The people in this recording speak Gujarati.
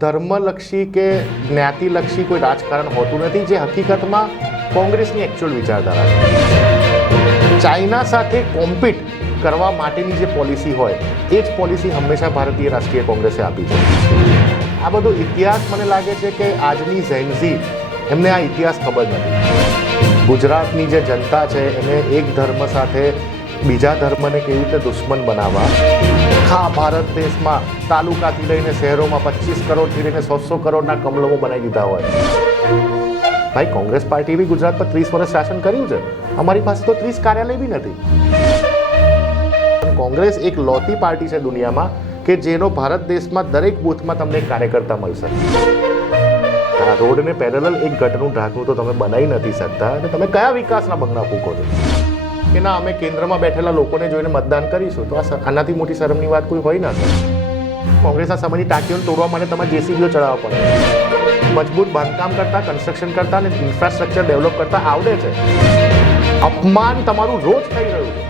ધર્મલક્ષી કે જ્ઞાતિલક્ષી કોઈ રાજકારણ હોતું નથી, જે હકીકતમાં કોંગ્રેસની એકચ્યુઅલ વિચારધારા છે. ચાઇના સાથે કોમ્પિટ કરવા માટેની જે પોલિસી હોય એ જ પોલિસી હંમેશા ભારતીય રાષ્ટ્રીય કોંગ્રેસે આપી છે. આ બધો ઇતિહાસ મને લાગે છે કે આજની ઝેનઝી એમને આ ઇતિહાસ ખબર નથી. ગુજરાતની જે જનતા છે એને એક ધર્મ સાથે બીજા ધર્મને કેવી રીતે દુશ્મન બનાવવા, આખા ભારત દેશમાં તાલુકાથી લઈને શહેરોમાં 25 કરોડથી લઈને 100 કરોડના કમલમો બનાવી દીધા હોય. ભાઈ, કોંગ્રેસ પાર્ટી બી ગુજરાત પર 30 વર્ષ શાસન કર્યું છે. અમારી પાસે તો 30 કાર્યાલય બી નથી. કોંગ્રેસ એક લોતી પાર્ટી છે દુનિયામાં કે જેનો ભારત દેશમાં દરેક બૂથમાં તમને એક કાર્યકર્તા મળશે. આ રોડને પેરેલલ એક ગટરનું ઢાંકણું તો તમે બનાવી નથી શકતા અને તમે કયા વિકાસના બંગલા ફૂંકો છો કે ના અમે કેન્દ્રમાં બેઠેલા લોકોને જોઈને મતદાન કરીશું? તો આનાથી મોટી શરમની વાત કોઈ હોય ના સર. કોંગ્રેસના સમયની ટાંકીઓને તોડવા માટે તમારે જેસીબીઓ ચડાવવા પડે. મજબૂત બાંધકામ કરતા, કન્સ્ટ્રક્શન કરતા અને ઇન્ફ્રાસ્ટ્રક્ચર ડેવલપ કરતા આવડે છે. અપમાન તમારું રોજ થઈ રહ્યું છે.